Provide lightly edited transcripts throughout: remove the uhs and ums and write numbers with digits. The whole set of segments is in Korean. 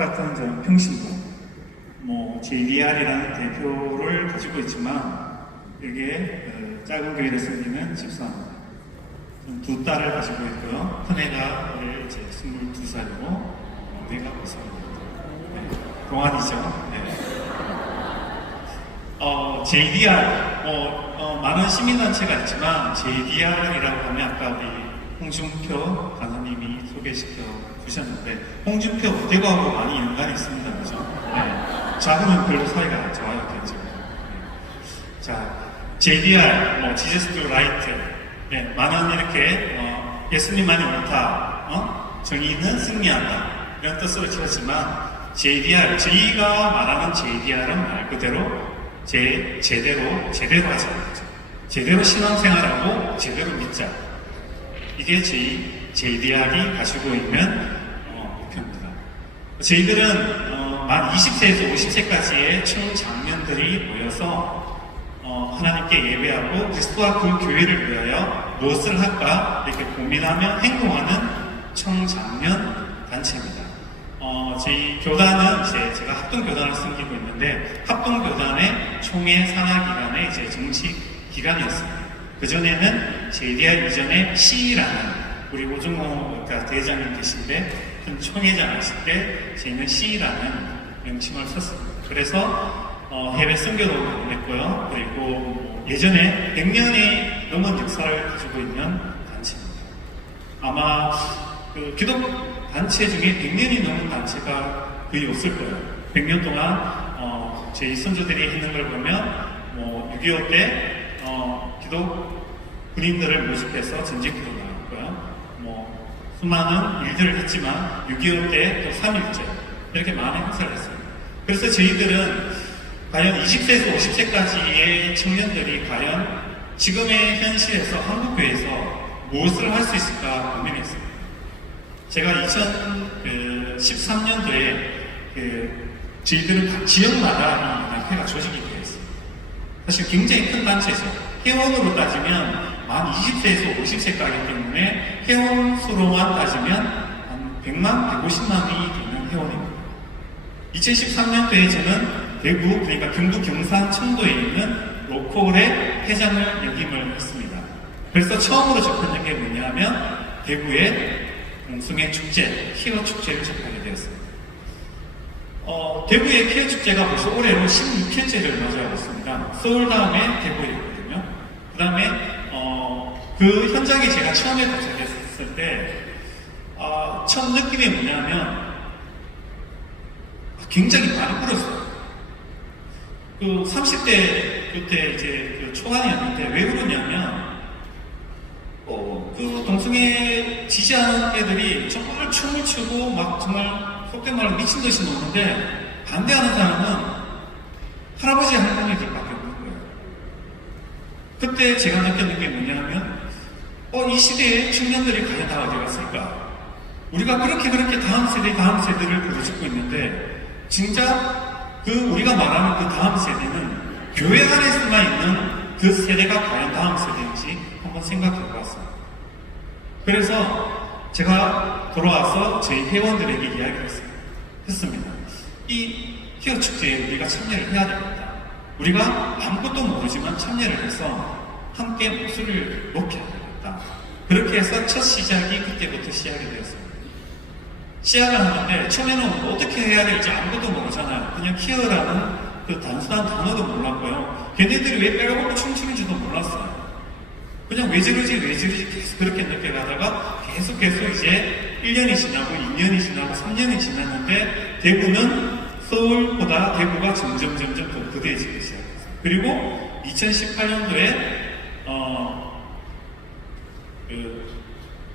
같은 저 평신도, JDR이라는 대표를 가지고 있지만 이게 작은 교회를 섬기는 집사입니다. 두 딸을 가지고 있고요. 큰애가 올해 이제 22살이고 내가 5살입니다. 네, 동안이죠. 네. JDR, 많은 시민단체가 있지만 JDR이라고 하면 아까 우리 홍준표 간사님이 소개시켜 주셨는데 홍준표 대구하고 많이 연관이 있습니다. 그죠? 네. 작으면 별로 사이가 좋아요. 되죠. 네. 자, JDR, 지저스 두 라이트, 네, 많은 이렇게 예수님만이 옳다, 정의는 승리한다 이런 뜻으로 지었지만 JDR, 저희가 말하는 JDR은 말 그대로 제대로 하자. 제대로 신앙생활하고 제대로 믿자. 이게 저희 JDR이 가지고 있는 목표입니다. 저희들은 만 20세에서 50세까지의 청장년들이 모여서 하나님께 예배하고 그리스도와 그 교회를 위하여 무엇을 할까 이렇게 고민하며 행동하는 청장년 단체입니다. 저희 교단은 이제 제가 합동교단을 섬기고 있는데 합동교단의 총회 산하기간의 이제 정식 기간이었습니다. 그전에는 JDR 이전에 C라는 우리 오중호 대회장님 계신데 큰 총회장 하실 때 저희는 C라는 명칭을 썼습니다. 그래서 해외 선교도 보냈고요. 그리고 예전에 100년이 넘은 역사를 가지고 있는 단체입니다. 아마 그 기독 단체 중에 100년이 넘은 단체가 거의 없을 거예요. 100년 동안 저희 선조들이 했는 걸 보면 6.25 때 기독 군인들을 모집해서 전쟁터로 나갔고요. 수많은 일들을 했지만 6.25 때 또 3.1절 이렇게 많은 행사를 했습니다. 그래서 저희들은 과연 20세에서 50세까지의 청년들이 과연 지금의 현실에서 한국교회에서 무엇을 할 수 있을까 고민했습니다. 제가 2013년도에 저희들은 각 지역마다 이 단체가 조직이 되어 있습니다. 사실 굉장히 큰 단체죠. 회원으로 따지면 만 20세에서 50세까지 때문에 회원 수로만 따지면 한 100만, 150만이 되는 회원입니다. 2013년도에 저는 대구, 그러니까 경북 경산 청도에 있는 로컬의 회장을 역임을 했습니다. 그래서 처음으로 접한 게 뭐냐면 대구의 공승의 축제, 키어 축제를 접하게 되었습니다. 대구의 키어 축제가 벌써 올해로 16회째를 맞이하고 있습니다. 서울 다음에 대구였거든요. 그 다음에 그 현장에 제가 처음에 도착했을 때 첫 느낌이 뭐냐면 굉장히 많이 울었어요. 그 30대 그때 이제 그 초반이었는데 왜 그러냐면 그 동성애 지지하는 애들이 정말 춤을 추고 막 정말 속된 말로 미친 듯이 노는데 반대하는 사람은 할아버지 할머니들밖에 없는 거예요. 그때 제가 느꼈는 게 뭐냐면 이 시대에 청년들이 과연 다 어디 갔을까? 우리가 그렇게 다음 세대를 부르짖고 있는데 진짜 우리가 말하는 그 다음 세대는 교회 안에서만 있는 그 세대가 과연 다음 세대인지 한번 생각해 보았습니다. 그래서 제가 돌아와서 저희 회원들에게 이야기를 했습니다. 이 키어 축제에 우리가 참여를 해야 됩니다. 우리가 아무것도 모르지만 참여를 해서 함께 목소리를 높게 해야 되겠다. 그렇게 해서 첫 시작이 그때부터 시작이 되었습니다. 시작을 하는데 처음에는 어떻게 해야 될지 아무것도 모르잖아요. 그냥 키어라는 그 단순한 단어도 몰랐고요. 걔네들이 왜 빼가먹고 춤추는지도 몰랐어요. 그냥 왜 저러지 계속 그렇게 느껴가다가 계속 이제 1년이 지나고 2년이 지나고 3년이 지났는데 대구는 서울보다 대구가 점점 더 거대해지기 시작했어요. 그리고 2018년도에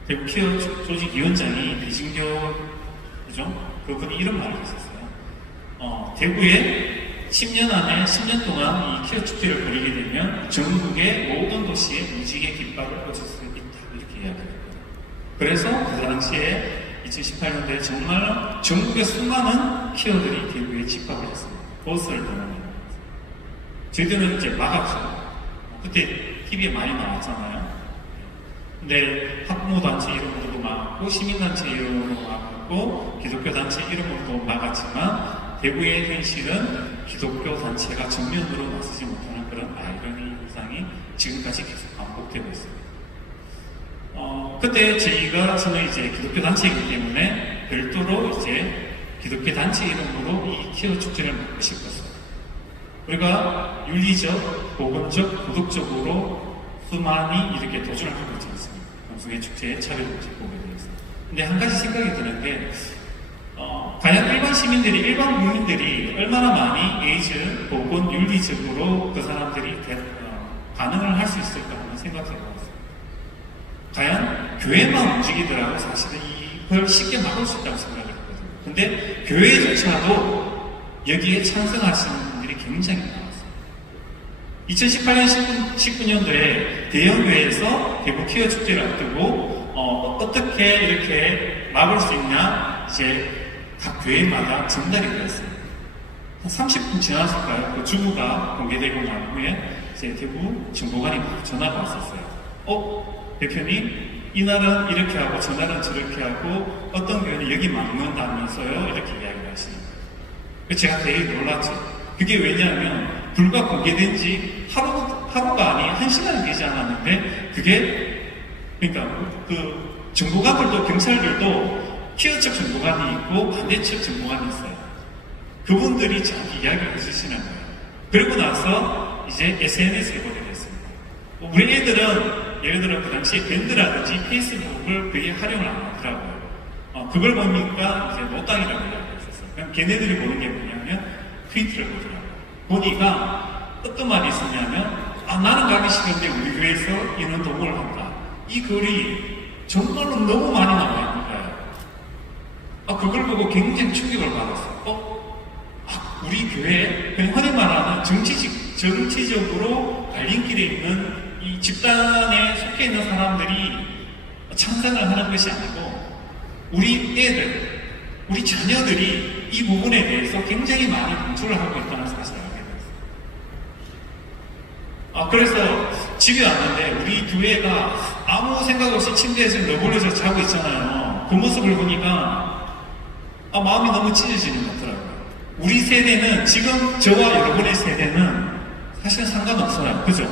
대구 키어 조직위원장이 배진교 그분이 이런 말을 했었어요. 대구에 10년 안에 10년 동안 이 키어 축제를 벌이게 되면 전국의 모든 도시에 무지개 깃발을 꽂을 수 있다 이렇게 이야기했거든요. 그래서 그 당시에 2018년도에 정말 전국의 수많은 키어들이 대구에 집합을 했습니다. 버스를 동원해요. 저희들은 이제 막았죠. 그때 TV에 많이 나왔잖아요. 근데 학부모단체 이름으로도 막고 시민단체 이름으로 막 막았고 기독교 단체 이름으로도 막았지만 대구의 현실은 기독교 단체가 정면으로 나서지 못하는 그런 아이러니 현상이 지금까지 계속 반복되고 있습니다. 그때 저는 이제 기독교 단체이기 때문에 별도로 이제 기독교 단체 이름으로 이 키어 축제를 만들고 싶었어요. 우리가 윤리적, 복음적, 도덕적으로 수많이 이렇게 도전을 하고 있지 않습니까? 동성애 축제에 차별을 보게 되었어요. 근데 한 가지 생각이 드는 게, 과연 일반 국민들이 얼마나 많이 에이즈 혹은 윤리적으로 그 사람들이 반응을 할 수 있을까 하는 생각을 해봤어요. 과연 교회만 움직이더라도 사실은 이걸 쉽게 막을 수 있다고 생각을 했거든요. 근데 교회조차도 여기에 찬성하시는 분들이 굉장히 많았어요. 2018년, 19년도에 대형교회에서 대구 키어 축제를 앞두고 어떻게 이렇게 막을 수 있냐 이제 각 교회마다 전달이 되었습니다. 한 30분 지났을까요? 그 주부가 공개되고 난 후에 이제 대구 정보관이 전화가 왔었어요. 대표님, 이날은 이렇게 하고 저날은 저렇게 하고 어떤 교회는 여기 막는다면서요? 이렇게 이야기를 하시는 거예요. 제가 되게 놀랐죠. 그게 왜냐하면 불과 공개된 지 하루가 아니 1시간이 되지 않았는데 그게 그러니까 그 정보관들도 경찰들도 키어 측 정보관이 있고 반대 측 정보관이 있어요. 그분들이 자기 이야기를 해주시는 거예요. 그리고 나서 이제 SNS에 보게 됐습니다. 우리 애들은 예를 들어 그 당시에 밴드라든지 페이스북을 거의 활용을 안 하더라고요. 그걸 보니까 이제 노땅이라고 이야기했었어요. 그럼 걔네들이 보는 게 뭐냐면 트위터를 보더라고요. 보니까 어떤 말이 있었냐면 나는 가기 싫은데 우리 교회에서 이런 동호를 한다. 이 글이 정말로 너무 많이 나와 있는 거예요. 그걸 보고 굉장히 충격을 받았어요. 우리 교회 그냥 흔히 말하는 정치적으로 갈림길에 있는 이 집단에 속해 있는 사람들이 찬성을 하는 것이 아니고 우리 애들, 우리 자녀들이 이 부분에 대해서 굉장히 많이 공조를 하고 있다는 사실을 알게 됐어요. 그래서 집에 왔는데 우리 두 애가 아무 생각 없이 침대에서 너굴려서 자고 있잖아요. 그 모습을 보니까 마음이 너무 찢어지는 것 같더라고요. 우리 세대는 지금 저와 여러분의 세대는 사실 상관없어요. 그죠?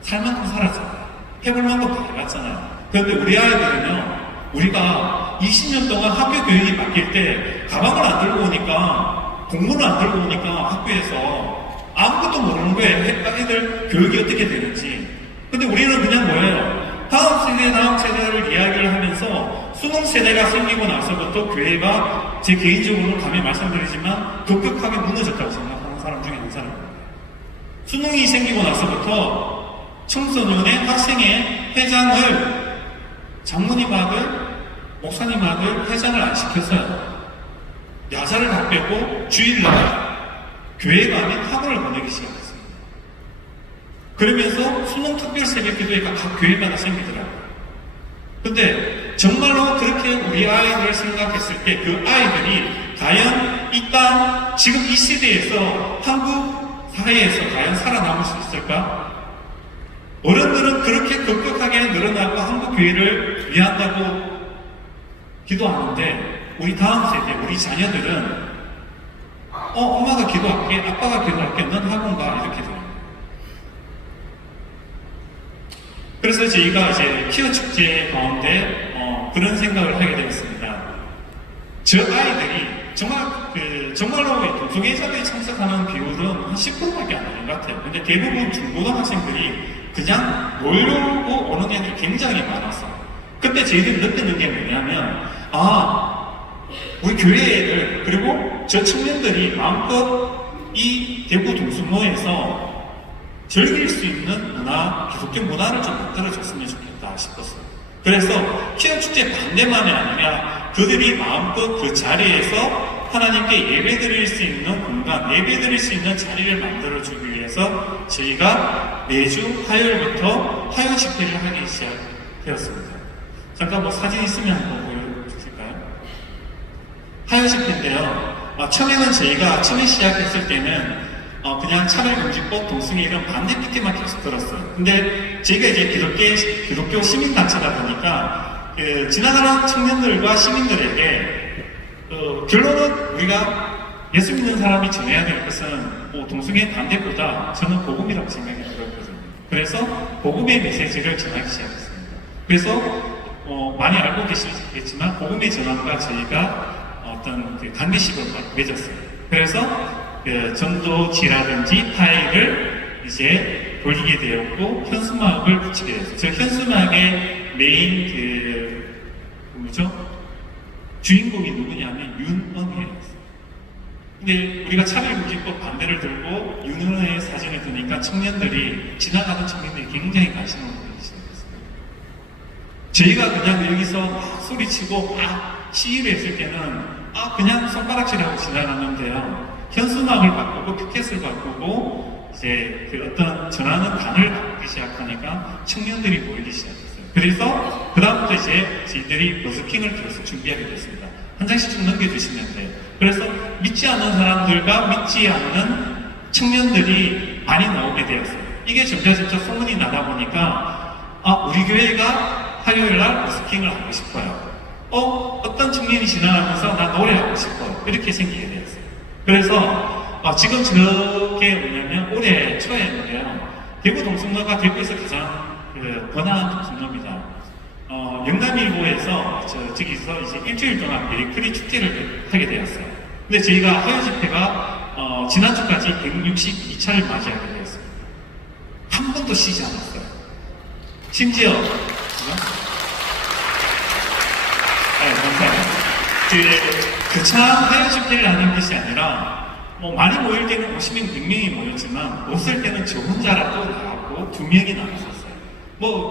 살만큼 살았잖아요. 해볼 만큼 다 해봤잖아요. 그런데 우리 아이들은요, 우리가 20년 동안 학교 교육이 바뀔 때 가방을 안 들고 오니까, 공문을 안 들고 오니까 학교에서 아무것도 모르는 거예요. 애들 교육이 어떻게 되는지. 근데 우리는 그냥 뭐예요? 다음 세대를 이야기를 하면서 수능 세대가 생기고 나서부터 교회가 제 개인적으로는 감히 말씀드리지만 급격하게 무너졌다고 생각하는 사람 중에 한 사람입니다. 수능이 생기고 나서부터 청소년의 학생의 회장을 장모님 아들, 목사님 아들 회장을 안 시켰어요. 야자를 다 빼고 주일날 교회가 아닌 학원을 보내기 시작했습니다. 그러면서 수능 특별 새벽 기도회가 각 교회마다 생기더라고요. 근데 정말로 그렇게 우리 아이들을 생각했을 때 그 아이들이 과연 이 땅, 지금 이 시대에서 한국 사회에서 과연 살아남을 수 있을까? 어른들은 그렇게 급격하게 늘어나고 한국 교회를 위한다고 기도하는데 우리 다음 세대, 우리 자녀들은 엄마가 기도할게, 아빠가 기도할게, 넌 학원 가 이렇게 돼요. 그래서 저희가 이제 키어 축제 가운데 그런 생각을 하게 되었습니다. 저 아이들이 정말로 동성애자들이 참석하는 비율은 한 10%밖에 안 되는 것 같아요. 근데 대부분 중고등학생들이 그냥 놀려고 오는 애들이 굉장히 많았어요. 그때 저희들이 느끼는 게 뭐냐면 우리 교회 애들 그리고 저 청년들이 마음껏 이 대구 동수모에서 즐길 수 있는 문화, 기독교 문화를 좀 만들어줬으면 좋겠다 싶었어요. 그래서 키어 축제 반대만이 아니라 그들이 마음껏 그 자리에서 하나님께 예배드릴 수 있는 공간, 예배드릴 수 있는 자리를 만들어주기 위해서 저희가 매주 화요일부터 화요 집회를 하기 시작되었습니다. 잠깐 사진 있으면 한번 보여주실까요? 화요 집회인데요. 처음에는 저희가 처음에 시작했을 때는 그냥 차별금지법, 동성애 이런 반대 피켓만 계속 들었어요. 근데 저희가 이제 기독교 시민단체다 보니까 지나가는 청년들과 시민들에게 결론은 우리가 예수 믿는 사람이 전해야 될 것은 뭐 동성애 반대보다 저는 복음이라고 생각이 들었거든요. 그래서 복음의 메시지를 전하기 시작했습니다. 그래서 많이 알고 계시겠지만 복음의 전환과 저희가 어떤 그 관계식을 맺었어요. 그래서 전도지라든지 파일을 이제 돌리게 되었고 현수막을 붙이게 됐어요. 저 현수막의 메인 뭐죠? 주인공이 누구냐면 윤은혜였어요. 근데 우리가 차별금지법 반대를 들고 윤은혜의 사진을 두니까 지나가는 청년들이 굉장히 관심을 보이기 시작했어요. 저희가 그냥 여기서 막 소리치고 막 시위를 했을 때는 그냥 손가락질하고 지나갔는데요. 현수막을 바꾸고 피켓을 바꾸고 이제 그 어떤 전하는 단을 바꾸기 시작하니까 청년들이 모이기 시작했어요. 그래서 그다음부터 이제 저희들이 버스킹을 계속 준비하게 됐습니다. 한 장씩 좀 넘겨주시면 돼요. 그래서 믿지 않는 사람들과 믿지 않는 청년들이 많이 나오게 되었어요. 이게 점차 소문이 나다 보니까 우리 교회가 화요일날 버스킹을 하고 싶어요. 어떤 청년이 지나가면서 나 노래하고 싶어요. 이렇게 생기게 되었어요. 그래서 지금 저게 뭐냐면 올해 초에는요. 대구 동성로가 대구에서 가장 번화한 동성로입니다. 영남일보에서 저기서 이제 일주일 동안 메리크리 축제를 하게 되었어요. 근데 저희가 화요 집회가 지난주까지 162차를 맞이하게 되었습니다. 한 번도 쉬지 않았어요. 심지어 감사해요. 교차 화요 집회를 하는 것이 아니라 많이 모일 때는 50명, 100명이 모였지만 없을 때는 저 혼자라도 나왔고 2명이 나왔었어요.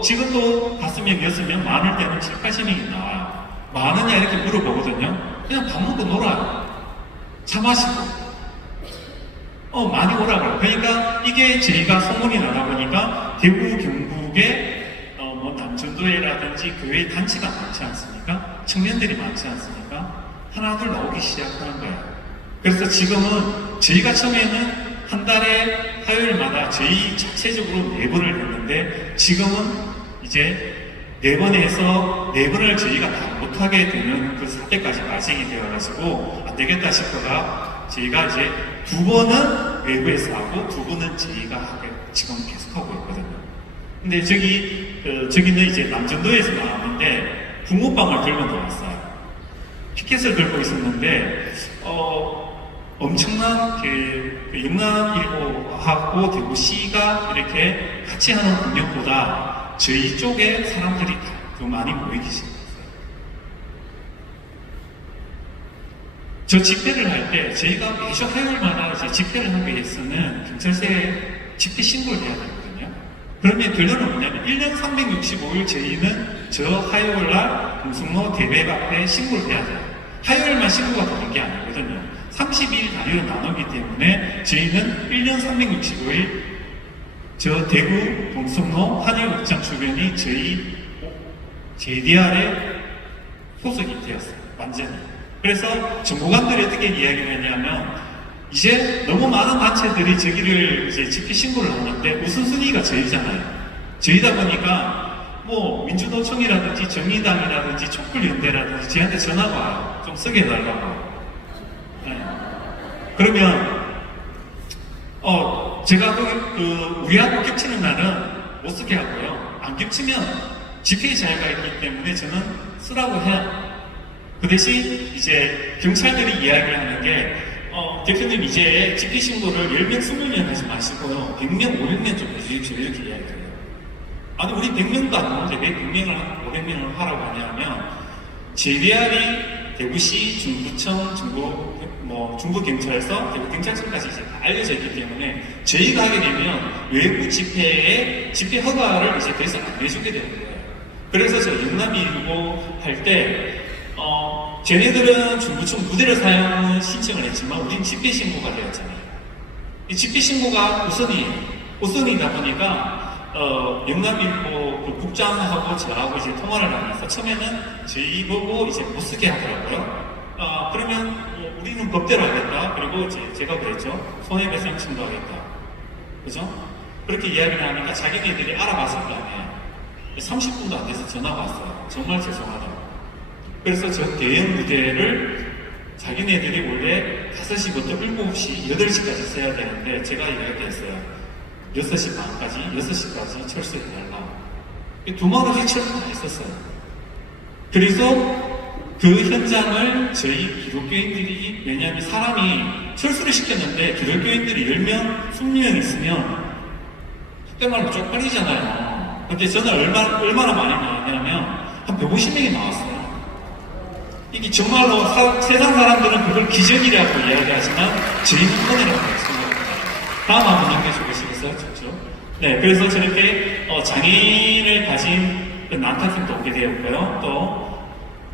지금도 5명, 6명, 많을 때는 7, 80명이 나와요. 많으냐 이렇게 물어보거든요. 그냥 밥 먹고 놀아요. 차 마시고. 많이 오라고요. 그러니까 이게 저희가 소문이 나다 보니까 대구, 경북에 남전도회라든지 교회 단체가 많지 않습니까? 청년들이 많지 않습니까? 하나둘 나오기 시작하는 거예요. 그래서 지금은 저희가 처음에는 한 달에 화요일마다 저희 자체적으로 4번을 했는데 지금은 이제 4번에서 4번을 저희가 다 못하게 되는 그 사태까지 발생이 되어가지고 안 되겠다 싶어가 저희가 이제 2번은 외부에서 하고 2번은 저희가 하게 지금 계속하고 있거든요. 근데 저기는 이제 남전도에서 나왔는데 붕어빵을 들고 나왔어요. 피켓을 들고 있었는데 엄청난 영남일보하고 대구시가 이렇게 같이 하는 공연보다 저희 쪽에 사람들이 더 많이 모이기 시작했어요. 저 집회를 할 때 저희가 매주 화요일마다 이제 집회를 하기 위해서는 경찰서에 집회 신고를 해야 되거든요. 그러면 결론은 뭐냐면 1년 365일 저희는 저 화요일날 동성로 대백 앞에 신고를 해야 돼요. 화요일만 신고가 되는 게 아니거든요. 30일 단위로 나누기 때문에 저희는 1년 365일 저 대구 동성로 한일극장 주변이 저희 JDR에 소속이 되었어요. 완전히. 그래서 정보관들이 어떻게 이야기를 했냐면 이제 너무 많은 단체들이 저기를 이제 집회 신고를 하는데 우선순위가 저희잖아요. 저희다 보니까 민주노총이라든지 정의당이라든지 촛불연대라든지 저희한테 전화가 와요. 좀 쓰게 해달라고. 그러면 제가 우리하고 겹치는 날은 못 쓰게 하고요. 안 겹치면 집회의 자유가 있기 때문에 저는 쓰라고 해요. 그 대신 이제 경찰들이 이야기를 하는 게 대표님 이제 집회 신고를 10명, 20명 하지 마시고요. 100명, 500명 좀 해주십시오. 이렇게 이야기해요. 아니 우리 100명도 안 나오는데 왜 100명을 500명을 하라고 하냐면 JDR이 대구시, 중구청, 중부경찰서, 대구경찰청까지 이제 다 알려져 있기 때문에 저희가 하게 되면 외부 집회에 집회 허가를 이제 더 이상 안 내주게 되는 거예요. 그래서 저 영남일보 할 때 쟤네들은 중구청 무대를 사용 신청을 했지만 우린 집회 신고가 되었잖아요. 이 집회 신고가 우선이다 보니까 영남일보 그 국장하고 저하고 이제 통화를 하면서 처음에는 저희 보고 이제 못 쓰게 하더라고요. 그러면 우리는 법대로 하겠다. 그리고 제가 그랬죠. 손해배상 청구하겠다. 그죠? 그렇게 이야기를 하니까 자기네들이 알아봤을 거 아니에요. 30분도 안 돼서 전화가 왔어요. 정말 죄송하다고. 그래서 저 대형 무대를 자기네들이 원래 5시부터 7시, 8시까지 써야 되는데 제가 이야기했어요. 6시 반까지, 6시까지 철수해달라. 2만원씩 철수 다 했었어요. 그래서 그 현장을 저희 기독교인들이, 왜냐하면 사람이 철수를 시켰는데 기독교인들이 10명, 20명 있으면 그때 말로 쪽팔리잖아요. 근데 저는 얼마나 많이 나왔냐면 한 150명이 나왔어요. 이게 정말로 세상 사람들은 그걸 기적이라고 이야기하지만 저희는 은혜라고 생각합니다. 다음 한번 넘겨주시겠어요? 좋죠? 네, 그래서 저렇게 장인을 가진 그 난타팀도 오게 되었고요. 또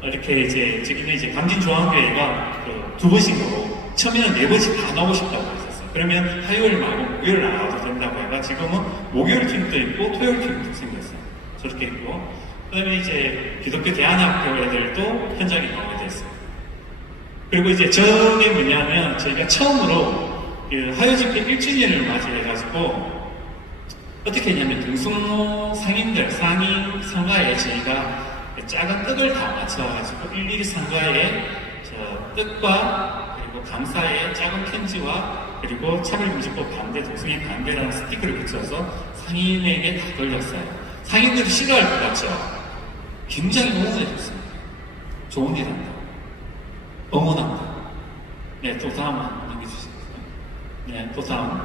이렇게 저기는 강진중앙교회가 그 2번씩으로 처음에는 4번씩 다 나오고 싶다고 했었어요. 그러면 화요일 말고 목요일 나와도 된다고 해가 지금은 목요일 팀도 있고 토요일 팀도 생겼어요. 저렇게 있고. 그 다음에 이제 기독교 대안학교 애들도 현장에 나오게 됐어요. 그리고 이제 저게 뭐냐면 저희가 처음으로 그 화요집회 1주년을 맞이해가지고 어떻게 했냐면 동성로 상인들, 상인 상가에 저희가 작은 떡을 다 맞춰가지고 일일이 상가에 저 떡과 그리고 감사의 작은 편지와 그리고 차별금지법 반대, 동성애 반대라는 스티커를 붙여서 상인에게 다 걸렸어요. 상인들이 싫어할 것 같죠? 굉장히 응원해줬습니다. 좋은 일 한다. 응원한다. 네, 또 다음 넘겨주시겠어요? 네, 또 다음.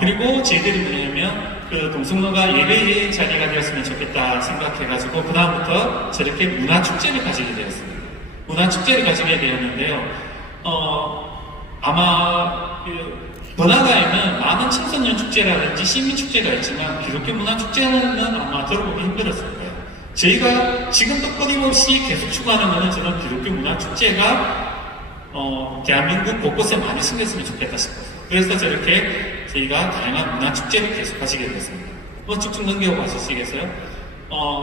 그리고 저희들이 뭐냐면, 그 동성로가 예배의 자리가 되었으면 좋겠다 생각해가지고, 그다음부터 저렇게 문화축제를 가지게 되었습니다. 문화축제를 가지게 되었는데요. 아마, 번화가에는 많은 청소년 축제라든지 시민축제가 있지만, 기독교 문화축제는 아마 들어보기 힘들었을 거예요. 저희가 지금도 끊임없이 계속 추구하는 것은 저는 기독교 문화축제가 대한민국 곳곳에 많이 생겼으면 좋겠다 싶어요. 그래서 저렇게 저희가 다양한 문화축제를 계속 하시게 됐습니다. 쭉쭉 넘겨봐 주시겠어요?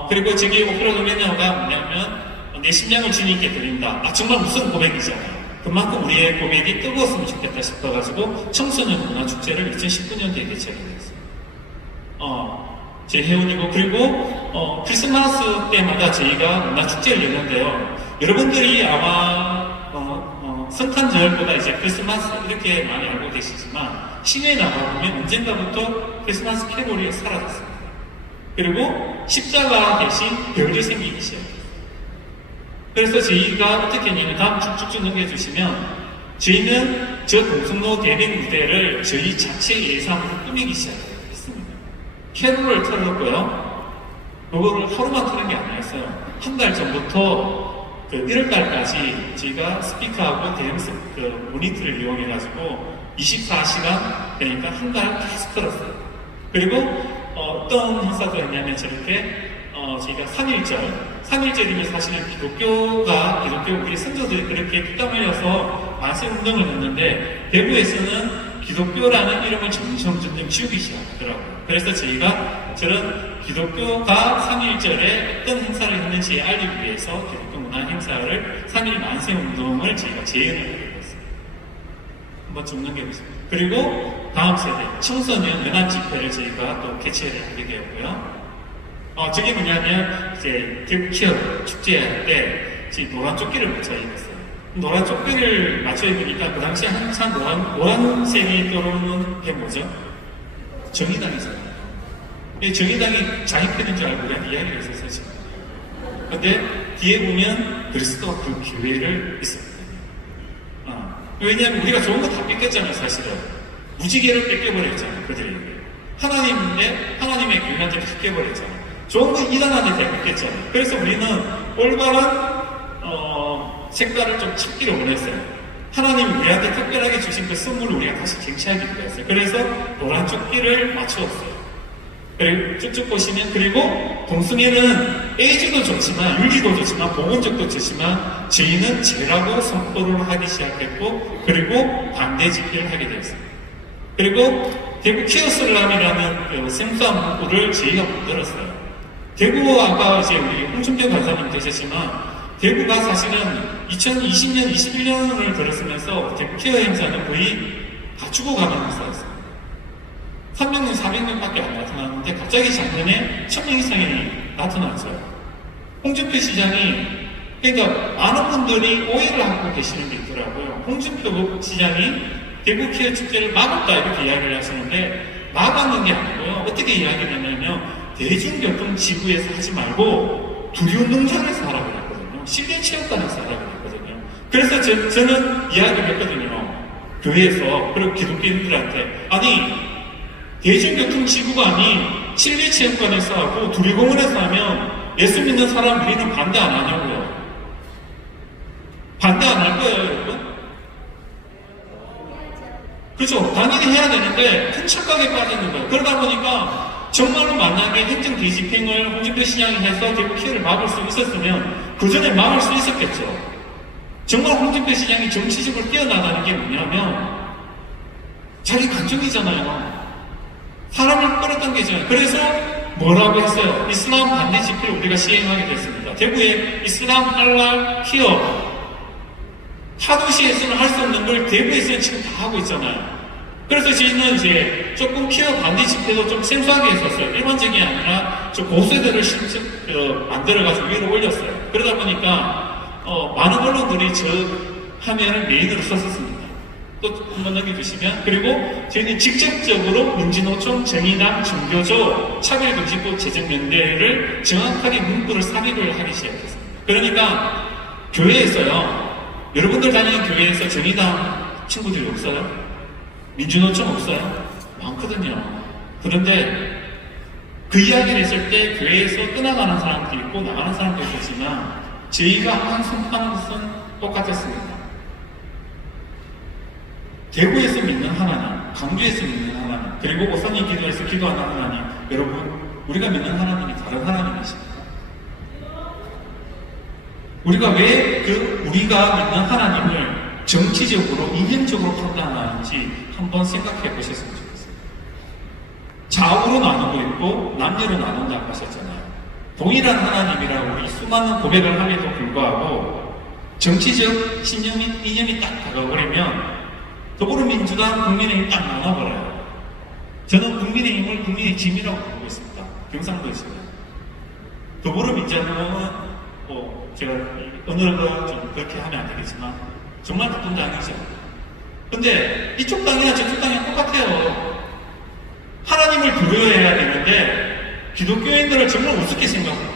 그리고 저기 오프로 도메니어가 뭐냐면 내 심장을 주님께 드린다. 정말 무슨 고백이잖아요. 그만큼 우리의 고백이 뜨거웠으면 좋겠다 싶어가지고 청소년 문화축제를 2019년도에 개최하게 됐어요. 제 회원이고, 그리고 크리스마스 때마다 저희가 문화축제를 여는데요. 여러분들이 아마 성탄절보다 이제 크리스마스 이렇게 많이 알고 계시지만 시내에 나가보면 언젠가부터 크리스마스 캐롤이 사라졌습니다. 그리고 십자가 대신 별이 생기기 시작했어요. 그래서 저희가 어떻게 했냐면 다음 쭉쭉쭉 넘겨주시면 저희는 저 동성로 대백 무대를 저희 자체 예산으로 꾸미기 시작했습니다. 캐롤을 틀었고요. 그거를 하루만 트는 게 아니었어요. 한 달 전부터 그 1월달까지 저희가 스피커하고 대형스 그 모니터를 이용해가지고 24시간 되니까 한 달 계속 틀었어요. 그리고 어떤 행사도 했냐면 저렇게 저희가 3.1절이면 사실은 기독교 우리 선조들이 그렇게 피땀 흘려서 만세 운동을 했는데 대구에서는 기독교라는 이름을 점점 지우기 시작하더라고요. 그래서 저희가 저런 기독교가 3.1절에 어떤 행사를 했는지 알리기 위해서 기독교 문화 행사를 3.1 만세 운동을 저희가 재현을 하게 됐습니다. 한번 쭉 넘겨보겠습니다. 그리고 다음 세대 청소년 연합 집회를 저희가 또 개최를 하게 되었고요. 저게 뭐냐면 이제 대구키어 축제할 때 저희 노란 조끼를 맞춰 입었어요. 노란 조끼를 맞춰 입으니까 그 당시에 한참 노란색이 떠오르는 게 뭐죠? 정의당이잖아요. 정의당이 자기 편인 줄 알고 그냥 이야기를 했었어요, 지금. 근데 뒤에 보면 그리스도가 그 교회를 있었거든요. 왜냐하면 우리가 좋은 거 다 뺏겼잖아요, 사실은. 무지개를 뺏겨버렸잖아요, 그들에게. 하나님의 교회한테 뺏겨버렸잖아요. 좋은 거 이단한테 다 뺏겼잖아요. 그래서 우리는 올바른 색깔을 좀 찾기를 원했어요. 하나님 우리한테 특별하게 주신 그 선물을 우리가 다시 쟁취하기 위해서요. 그래서 노란 조끼를 맞추었어요. 그리고 쭉쭉 보시면, 그리고 동성애는 에이즈도 좋지만 윤리도 좋지만 보건적도 좋지만 저희는 죄라고 선포를 하기 시작했고, 그리고 반대 집회를 하게 되었습니다. 그리고 대구 키어슬람이라는 생소한 문구를 저희가 만들었어요. 대구 아까 이제 우리 홍준표 간사님 되셨지만 대구가 사실은 2020년, 21년을 들었으면서 대구 키어 행사는 거의 다 죽어가는 행사였어요. 300명, 400명밖에 안 나타났는데 갑자기 작년에 1000명 이상이 나타났어요. 홍준표 시장이 그러니까 많은 분들이 오해를 하고 계시는 게 있더라고요. 홍준표 시장이 대구 키어 축제를 막았다 이렇게 이야기를 하시는데 막았는 게 아니고요. 어떻게 이야기를 하냐면 대중교통 지구에서 하지 말고 두류농장에서 하라고 그랬거든요. 실내체육관에서 하라고 그랬거든요. 그래서 저는 이야기를 했거든요. 교회에서 그리고 기독교인들한테 아니 대중교통 지구가 아닌 실내체육관에서 하고 두류공원에서 하면 예수 믿는 사람 우리는 반대 안 하냐고요. 반대 안 할 거예요, 여러분? 그렇죠. 당연히 해야 되는데 큰 착각에 빠지는 거예요. 그러다 보니까 정말로 만약에 행정 뒤집행을 홍준표 시장이 해서 대구 키어를 막을 수 있었으면 그 전에 막을 수 있었겠죠. 정말 홍준표 시장이 정치적으로 뛰어나가는 게 뭐냐면 자기 간증이잖아요. 사람을 끌어당기잖아요. 그래서 뭐라고 했어요? 이슬람 반대 집회를 우리가 시행하게 됐습니다. 대구에 이슬람 할랄 키어 타도시에서는 할 수 없는 걸 대구에서는 지금 다 하고 있잖아요. 그래서 저희는 이제 조금 키어 반대 집회도 좀 생소하게 했었어요. 일반적이 아니라 좀 고세대를 만들어가지고 위로 올렸어요. 그러다 보니까 많은 언론들이 저 화면을 메인으로 썼었습니다. 또 한번 넘겨주시면 그리고 저희는 직접적으로 민주노총, 정의당, 종교조, 차별금지법 제정연대를 정확하게 문구를 삽입을 하기 시작했습니다. 그러니까 교회에서요. 여러분들 다니는 교회에서 정의당 친구들이 없어요? 민주노총 없어요? 많거든요. 그런데 그 이야기를 했을 때 교회에서 떠나가는 사람도 있고 나가는 사람도 있었지만 저희가 항상 선포하는 것은 똑같았습니다. 대구에서 믿는 하나님, 강주에서 믿는 하나님, 그리고 오산이 기도에서 기도하는 하나님, 여러분 우리가 믿는 하나님이 다른 하나님이십니까? 우리가 왜 우리가 믿는 하나님을 정치적으로, 이념적으로 판단하는지 한번 생각해 보셨으면 좋겠습니다. 좌우로 나누고 있고 남녀로 나눈다고 하셨잖아요. 동일한 하나님이라고 우리 수많은 고백을 함에도 불구하고 정치적 이념이 딱 다가버리면 더불어민주당, 국민의힘 딱 나눠버려요. 저는 국민의힘을 국민의 짐이라고 보고 있습니다. 경상도에서요. 더불어민주당은 제가 어느덧 좀 그렇게 하면 안 되겠지만 정말 나쁜 당이죠. 근데 이쪽 당이나 저쪽 당이랑 똑같아요. 하나님을 두려워해야 되는데 기독교인들을 정말 우습게 생각해요.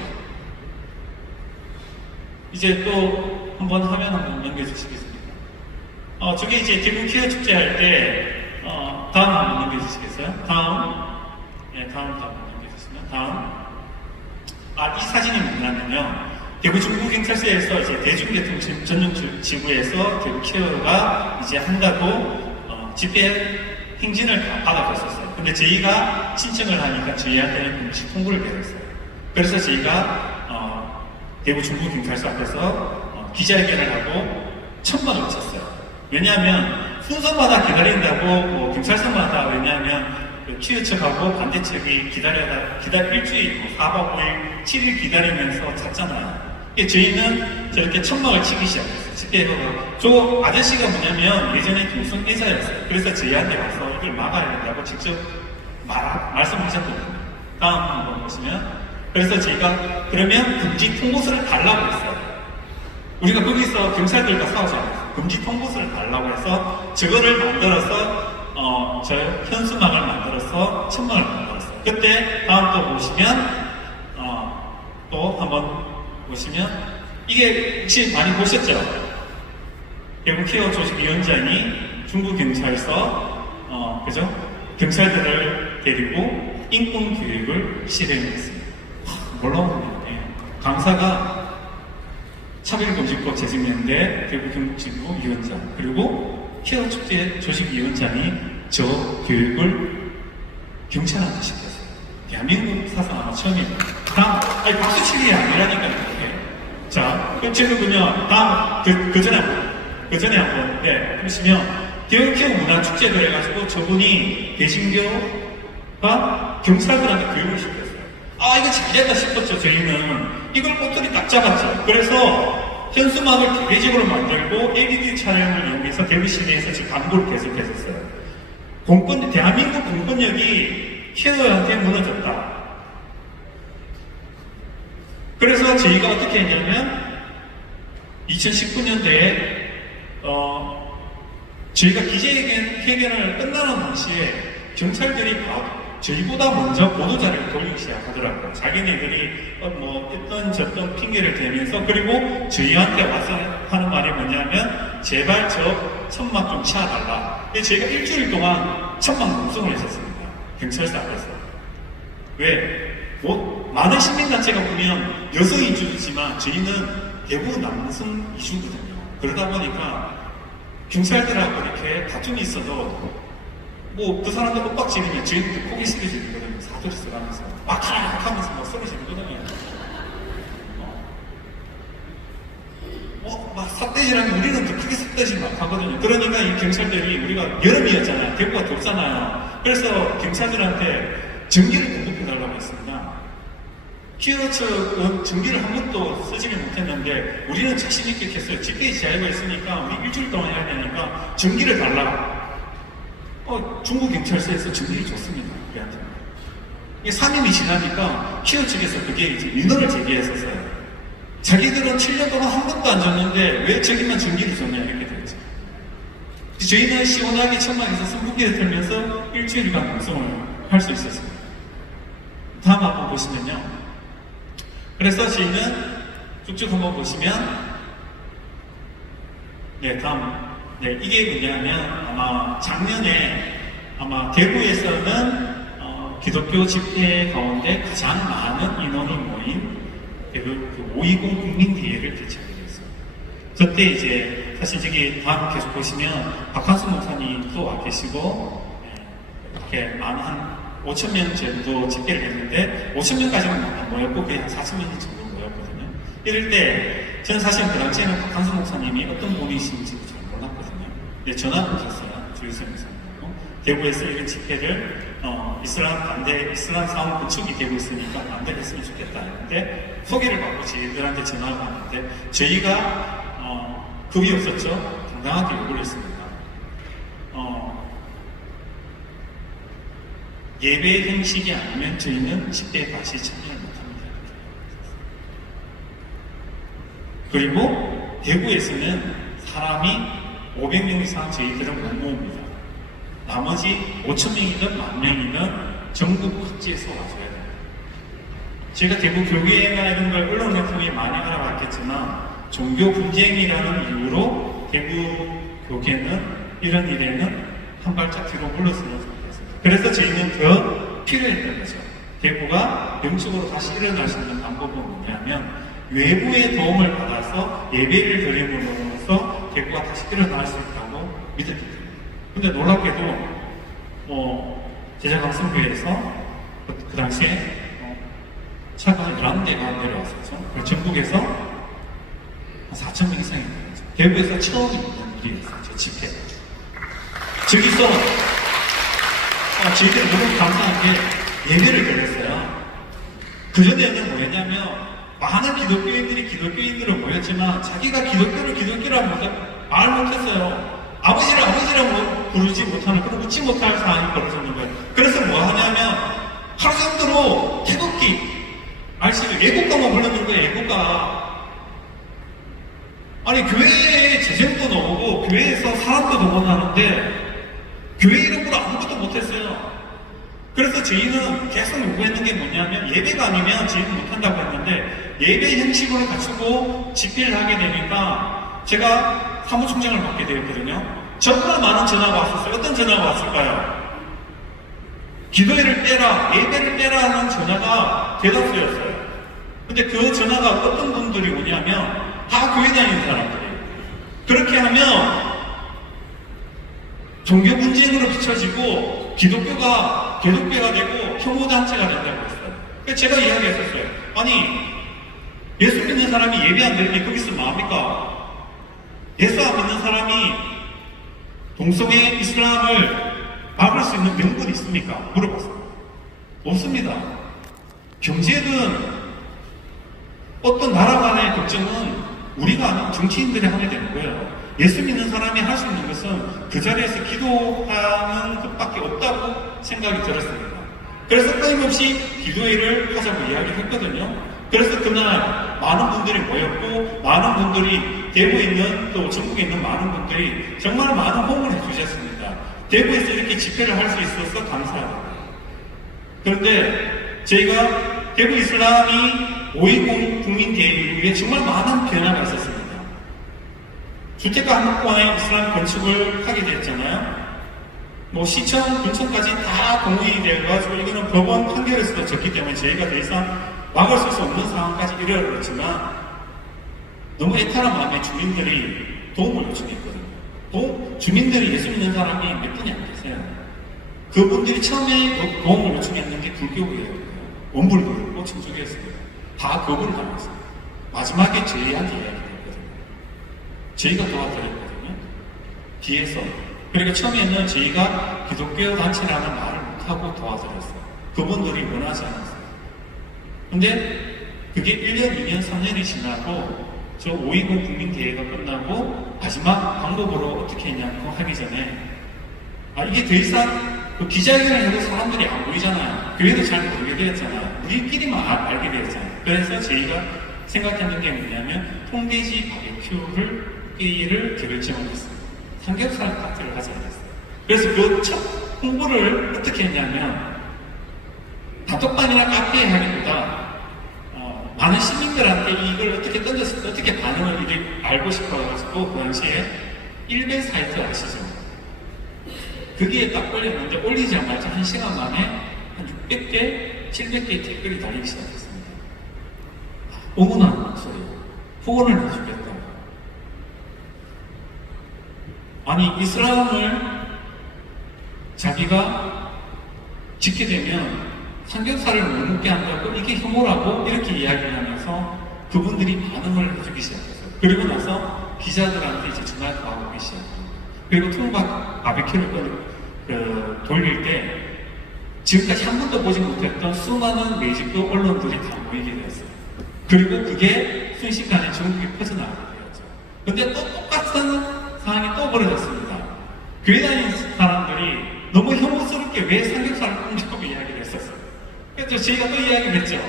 이제 또 한번 화면 한번 넘겨주시겠습니까? 저게 이제 대구 키어 축제 할 때 다음 한번 넘겨주시겠어요? 다음 한번 넘겨주시면 다음. 이 사진이 뭐냐면요. 대구 중부경찰서에서 이제 대중교통 전용 지구에서 대구 키어가 이제 한다고 집회 행진을 다 받아갔었어요. 근데 저희가 신청을 하니까 저희한테는 공식 통보를 받았어요. 그래서 저희가 대구 중부경찰서 앞에서 기자회견을 하고 천막을 쳤어요. 왜냐하면 순서마다 기다린다고 경찰서마다 왜냐하면 키어 측하고 반대측이 일주일 4박 5일 7일 기다리면서 잤잖아요. 저희는 저렇게 천막을 치기 시작했어요. 집회에서 저 아저씨가 뭐냐면 예전에 경선 의사였어요. 그래서 저희한테 와서 이걸 막아야 된다고 직접 말씀하셨거든요. 다음 한번 보시면 그래서 저희가 그러면 금지 통보서를 달라고 했어요. 우리가 거기서 경찰들과 싸우지 않았어요. 금지 통보서를 달라고 해서 저거를 만들어서 저 현수막을 만들어서 천막을 만들었어요. 그때 다음 또 보시면 또 한번 보시면 이게 혹시 많이 보셨죠? 대구 키어 조직위원장이 중부경찰서 그죠? 경찰들을 데리고 인권교육을 실행했습니다. 놀라운데요. 강사가 차별금지법 제정연대 대구경북지구 위원장 그리고 키어 축제 조직위원장이 저 교육을 경찰한테 시켰어요. 대한민국 사상 아마 처음입니다. 다음, 박수 치는 게 아니라니까요. 자, 그럼 지금은요, 다음, 그 전에 한번, 보시면, 대구 키어 문화축제를 해가지고 저분이 개신교가 경찰들한테 교육을 시켰어요. 이거 잘됐다 싶었죠, 저희는. 이걸 꼬투리 딱 잡았죠. 그래서 현수막을 기계적으로 만들고 LED 촬영을 이용해서 대구 시내에서 지금 광고를 계속했었어요. 대한민국 공권력이 키어한테 무너졌다. 그래서 저희가 어떻게 했냐면 2019년대에 저희가 기자회견을 끝나는 당시에 경찰들이 저희보다 먼저 보도자료를 돌리기 시작하더라고요. 자기네들이 어떤 저떤 핑계를 대면서, 그리고 저희한테 와서 하는 말이 뭐냐면 제발 저 천막 좀 치워달라. 저희가 일주일 동안 천막 농성을 했었습니다. 경찰서 앞에서. 왜? 많은 시민단체가 보면 여성 이주지만 저희는 대부분 남성 이주거든요. 그러다 보니까 경찰들하고 이렇게 다툼이 있어도 그 사람들 윽박 지르면 저희들도 고개 숙여지거든요. 사투리 써가면서 막 하면서 소리 지르거든요. 막 삿대질하면 우리는 더 크게 삿대질 막 하거든요. 그러니까 이 경찰들이, 우리가 여름이었잖아요. 대구가 덥잖아요. 그래서 경찰들한테 전기를 공급해달라고 했습니다. 키어 측은 전기를 한 번도 쓰지를 못했는데 우리는 자신있게 했어요. 집회에 자유가 있으니까 우리 일주일 동안 해야 되니까 전기를 달라. 중국 경찰서에서 전기를 줬습니다. 우리한테. 이게 3일이 지나니까 키어 측에서 그게 이제 민원을 제기했었어요. 자기들은 7년 동안 한 번도 안 줬는데 왜 저기만 전기를 줬냐, 이렇게 됐죠. 저희는 시원하게 천막에서 선풍기를 틀면서 일주일간 방송을 할 수 있었습니다. 다음 한번 보시면요. 그래서 저희는 쭉쭉 한번 보시면, 다음. 이게 뭐냐면, 아마 작년에, 대구에서는, 기독교 집회 가운데 가장 많은 인원이 모인 대구 520 국민대회를 개최하게 됐습니다. 그때 이제, 사실 저기 다음 계속 보시면, 박한수 목사님도 와 계시고, 이렇게 한 5,000명 정도 집회를 했는데 5,000명까지는 안 모였고 거의 한 4,000명 정도 모였거든요. 이럴 때 저는 사실 그 당시에는 박한수 목사님이 어떤 분이신지 잘 몰랐거든요. 근데 전화를 주셨어요. 주유선 목사님하고. 대구에서 이런 집회를 이슬람 사원 구축이 되고 있으니까 만들었으면 좋겠다 했는데 소개를 받고 저희들한테 전화가 왔는데 저희가 급이 없었죠. 당당하게 요구를 했습니다. 예배 형식이 아니면 저희는 집회에 다시 참여를 못합니다. 그리고 대구에서는 사람이 500명 이상 저희들은 못 모읍니다. 나머지 5,000명이든 10,000명이든 전국 각지에서 와줘야 돼요. 제가 대구 교회나 이런 걸 언론을 통해 많이 알아봤겠지만 종교 분쟁이라는 이유로 대구 교계는 이런 일에는 한 발짝 뒤로 물러서는 그래서 저희는 더 필요했던 거죠. 대구가 영적으로 다시 일어날 수 있는 방법은 뭐냐면 외부의 도움을 받아서 예배를 드림으로써 대구가 다시 일어날 수 있다고 믿었기 때문에. 근데 놀랍게도 제자강성교회에서 그 당시에 차가 11대가 내려왔었죠. 전국에서 한 4,000명 이상이 되었죠. 대구에서 처음 있는 일이었어요. 제 집회. 저기서 저희들이 너무 감사한 게 예배를 드렸어요. 그전에는 뭐였냐면 많은 기독교인들이 기독교인으로 모였지만 자기가 기독교라고 말 못했어요. 아버지라고 부르지 못하는, 그런 묻지 못할 상황이 벌어졌는 거예요. 그래서 뭐 하냐면 하루 정도로 태극기, 아시죠? 애국가만 불렀는 거예요. 애국가. 아니 교회에 재정도 넣고 교회에서 사람도 동원하는데 교회 이름으로 아무것도 못했어요. 그래서 저희는 계속 요구했는 게 뭐냐면 예배가 아니면 저희는 못한다고 했는데 예배 형식으로 갖추고 집회를 하게 되니까 제가 사무총장을 맡게 되었거든요. 정말 많은 전화가 왔었어요. 어떤 전화가 왔을까요? 기도회를 빼라, 예배를 빼라 하는 전화가 대다수였어요. 근데 그 전화가 어떤 분들이 오냐면 다 교회 다니는 사람들이에요. 그렇게 하면 종교 분쟁으로 비춰지고 기독교가 되고 혐오단체가 된다고 했어요. 그래서 제가 이야기했었어요. 아니 예수 믿는 사람이 예배 안 드리는데 거기서 뭐합니까? 예수 안 믿는 사람이 동성애 이슬람을 막을 수 있는 명분이 있습니까? 물어봤어요. 없습니다. 경제든 어떤 나라 간의 걱정은 우리가 아닌 정치인들이 하게 되는 거예요. 예수 믿는 사람이 할 수 있는 것은 그 자리에서 기도하는 것밖에 없다고 생각이 들었습니다. 그래서 끊임없이 기도회를 하자고 이야기를 했거든요. 그래서 그날 많은 분들이 모였고 많은 분들이 대구에 있는 또 전국에 있는 많은 분들이 정말 많은 호응을 해주셨습니다. 대구에서 이렇게 집회를 할 수 있어서 감사합니다. 그런데 저희가 대구 이슬람이 5.20 국민대회 이후에 정말 많은 변화가 있었습니다. 주택가 한복판에 이슬람 건축을 하게 됐잖아요. 뭐 시청, 군청까지 다 동의이 되어가지고 이거는 법원 판결에서도 졌기 때문에 저희가 더 이상 막을 수 없는 상황까지 이르렀지만 너무 애타는 마음에 주민들이 도움을 요청했거든요. 주민들이 예수 믿는 사람이 몇 분이 안 계세요. 그분들이 처음에 도움을 요청했는 게 불교예요. 원불교였고 청주교였습니다. 다 거부를 당했어요. 마지막에 저희한테 이야기했거든요. 저희가 도와드렸거든요. 뒤에서. 그러니까 처음에는 저희가 기독교 단체라는 말을 못하고 도와드렸어요. 그분들이 원하지 않았어요. 근데 그게 1년, 2년, 3년이 지나고 저 5.20 국민대회가 끝나고 마지막 방법으로 어떻게 했냐고 하기 전에 이게 더 이상 그 기자회견을 해도 사람들이 안 보이잖아요. 교회도 잘 모르게 되었잖아요. 우리끼리만 알게 되었잖아요. 그래서 저희가 생각했는 게 뭐냐면 통돼지 바베큐를 결정을 했어요. 삼겹살 파티를 하자 했어요. 그래서 그 첫 홍보를 어떻게 했냐면 단톡방이나 카페에 하기보다 많은 시민들한테 이걸 어떻게 던졌을 때 어떻게 반응을 알고 싶어가지고 그 당시에 1배 사이트 아시죠? 거기에 딱 올렸는데 올리자마자 1시간 만에 한 600개, 700개의 댓글이 달리기 시작했습니다. 응원하는 소리, 후원을 해주겠다. 아니 이슬람을 자기가 지게 되면 삼겹살을 못 먹게 한다고 이게 혐오라고 이렇게 이야기를 하면서 그분들이 반응을 해주기 시작했어요. 그리고 나서 기자들한테 이제 전화가 오기 시작합니다. 그리고 통박 바비큐를 돌릴 때 지금까지 한 번도 보지 못했던 수많은 메이직도 언론들이 다 모이게 되었어요. 그리고 그게 순식간에 전국에 퍼져나가게 되었죠. 근데 또 똑같은 상황이 또 벌어졌습니다. 교회 다니는 사람들이 너무 혐오스럽게 왜 삼겹살을 옮기고 이야기를 했었어요. 그래서 저희가 또 이야기를 했죠.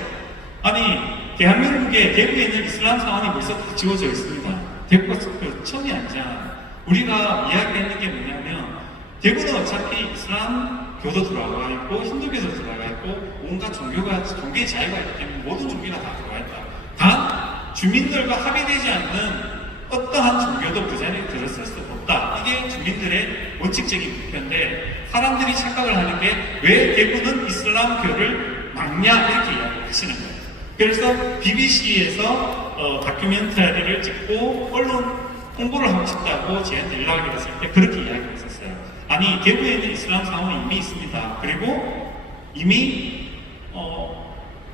아니 대한민국에 대구에 있는 이슬람 사원이 벌써 다 지워져 있습니다. 대구가 처음이 아니잖아요. 우리가 이야기했는 게 뭐냐면 대구는 어차피 이슬람 교도 들어가 있고 힌두교도 들어가 있고 온갖 종교의 자유가 있기 때문에 모든 종교가 다 들어가 있다. 단 주민들과 합의되지 않는 어떠한 종교도 그 자리에 들었을 수 없다. 이게 주민들의 원칙적인 목표인데 사람들이 착각을 하는 게 왜 대구는 이슬람교를 막냐 이렇게 이야기를 하시는 거예요. 그래서 BBC에서 다큐멘터리를 찍고 언론 홍보를 하고 싶다고 저희한테 연락이 왔을 때 그렇게 이야기를 했었어요. 아니 대구에 있는 이슬람 사원이 이미 있습니다. 그리고 이미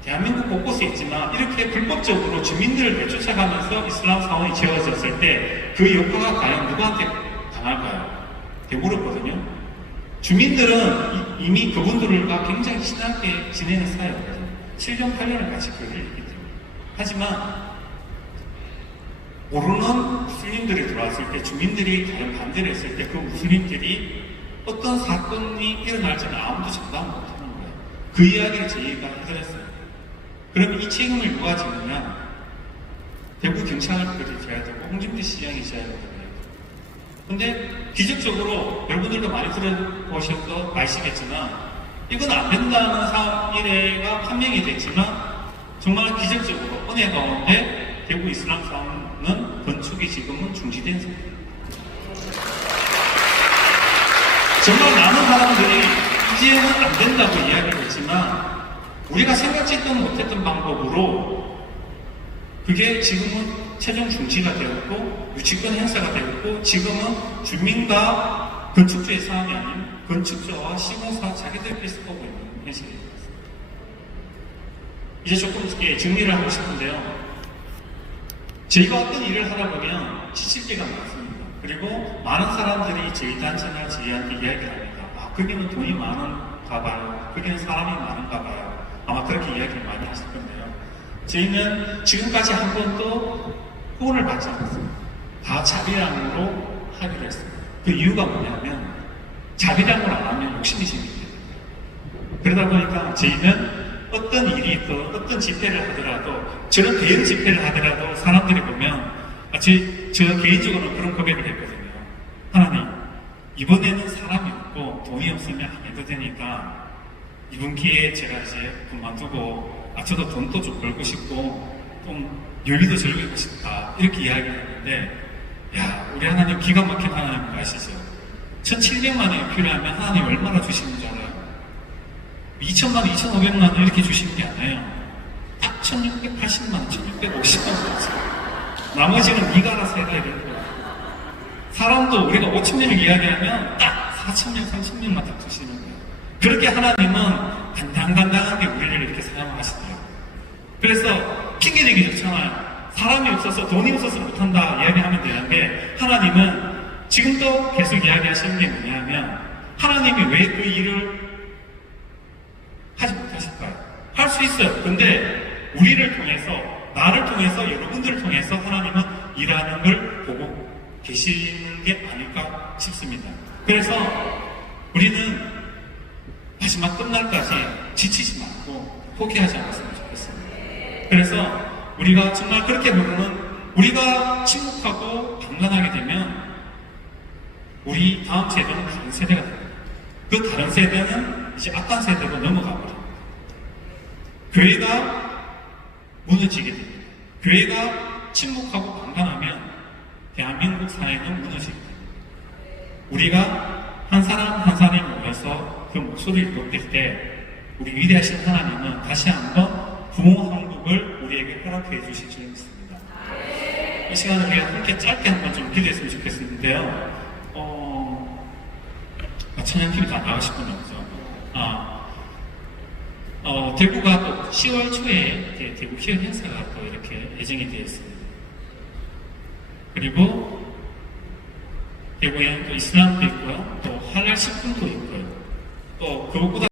대한민국 곳곳에 있지만 이렇게 불법적으로 주민들을 내쫓아가면서 이슬람 사원이 지어졌을 때 그 효과가 과연 누구한테 당할까요? 대물었거든요. 주민들은 이미 그분들과 굉장히 친하게 지내는 사이였거든요. 7년, 8년을 같이 거기에 있기 때문에. 하지만 모르는 무슬림들이 들어왔을 때 주민들이 과연 반대를 했을 때 그 무슬림들이 어떤 사건이 일어날지는 아무도 장담 못하는 거예요. 그 이야기를 저희가 해드렸어요. 그러면 이 책임을 누가 지느냐? 대구 경찰들이 져야 되고 홍준표 시장이 져야 되고. 근데 기적적으로 여러분들도 많이 들어보셔서 아시겠지만 이건 안 된다는 일회가 판명이 됐지만 정말 기적적으로 은혜 가운데 대구 이슬람 사원은 건축이 지금은 중지된 상태입니다. 정말 많은 사람들이 이제는 안 된다고 이야기를 했지만 우리가 생각지도 못했던 방법으로 그게 지금은 최종 중지가 되었고 유치권 행사가 되었고 지금은 주민과 건축주의 사업이 아닌 건축주와 시공사 자기들끼리 보고 있는 현실이 되었습니다. 이제 조금 정리를 하고 싶은데요. 저희가 어떤 일을 하다 보면 지칠 때가 많습니다. 그리고 많은 사람들이 저희 단체나 저희한테 이야기를 합니다. 거기는 돈이 많은가 봐요. 거기는 사람이 많은가 봐요. 아마 그렇게 이야기를 많이 하실 건데요. 저희는 지금까지 한 번도 후원을 받지 않았습니다. 다 자비량으로 하기로 했습니다. 그 이유가 뭐냐면 자비량을 안 하면 욕심이 생기기 때문에. 그러다 보니까 저희는 어떤 일이 있든 어떤 집회를 하더라도 저런 대형 집회를 하더라도 사람들이 보면 저 개인적으로는 그런 고백을 했거든요. 하나님, 이번에는 사람이 없고 돈이 없으면 안 해도 되니까 이번 기회에 제가 이제 그만두고 저도 돈도 좀 벌고 싶고 좀 여기도 즐기고 싶다 이렇게 이야기를 했는데, 야, 우리 하나님 기가 막힌 하나님 아시죠? 1,700만 원이 필요하면 하나님 얼마나 주시는 줄 알아요? 2,000만 원, 2,500만 원 이렇게 주시는 게 아니에요. 딱 1,680만 원, 1,650만 원 줬어요. 나머지는 네가 알아서 해라 이런 거예요. 사람도 우리가 5,000명을 이야기하면 딱 4,000명, 3,000명만 딱 주시는 거예요. 그렇게 하나님은 간당간당하게 우리를 이렇게 사용하시더라고요. 그래서 핑계대기 좋잖아요. 사람이 없어서 돈이 없어서 못한다 이야기하면 되는데, 하나님은 지금도 계속 이야기하시는 게 뭐냐면, 하나님이 왜 그 일을 하지 못하실까요? 할 수 있어요. 근데 우리를 통해서, 나를 통해서, 여러분들을 통해서 하나님은 일하는 걸 보고 계시는 게 아닐까 싶습니다. 그래서 우리는 마지막 끝날까지 지치지 않고 포기하지 않았으면 좋겠습니다. 그래서 우리가 정말 그렇게 보면은, 우리가 침묵하고 방관하게 되면 우리 다음 세대는 다른 세대가 됩니다. 그 다른 세대는 이제 악한 세대로 넘어가 버립니다. 교회가 무너지게 됩니다. 교회가 침묵하고 방관하면 대한민국 사회는 무너지게 됩니다. 우리가 한 사람 한 사람이 모여서 그 목소리를 높일 때 우리 위대하신 하나님은 다시 한번 부모 한국을 우리에게 허락해 주실 줄 믿습니다. 이 시간을 우리가 함께 짧게 한번 좀 기도했으면 좋겠는데요. 천연TV 다 나가실 분이 없죠. 대구가 또 10월 초에 대구 희연 행사가 또 이렇게 예정이 되어 있습니다. 그리고 대구에는 또 이슬람도 있고요, 또 할랄 식품도 있고요, 또 그것보다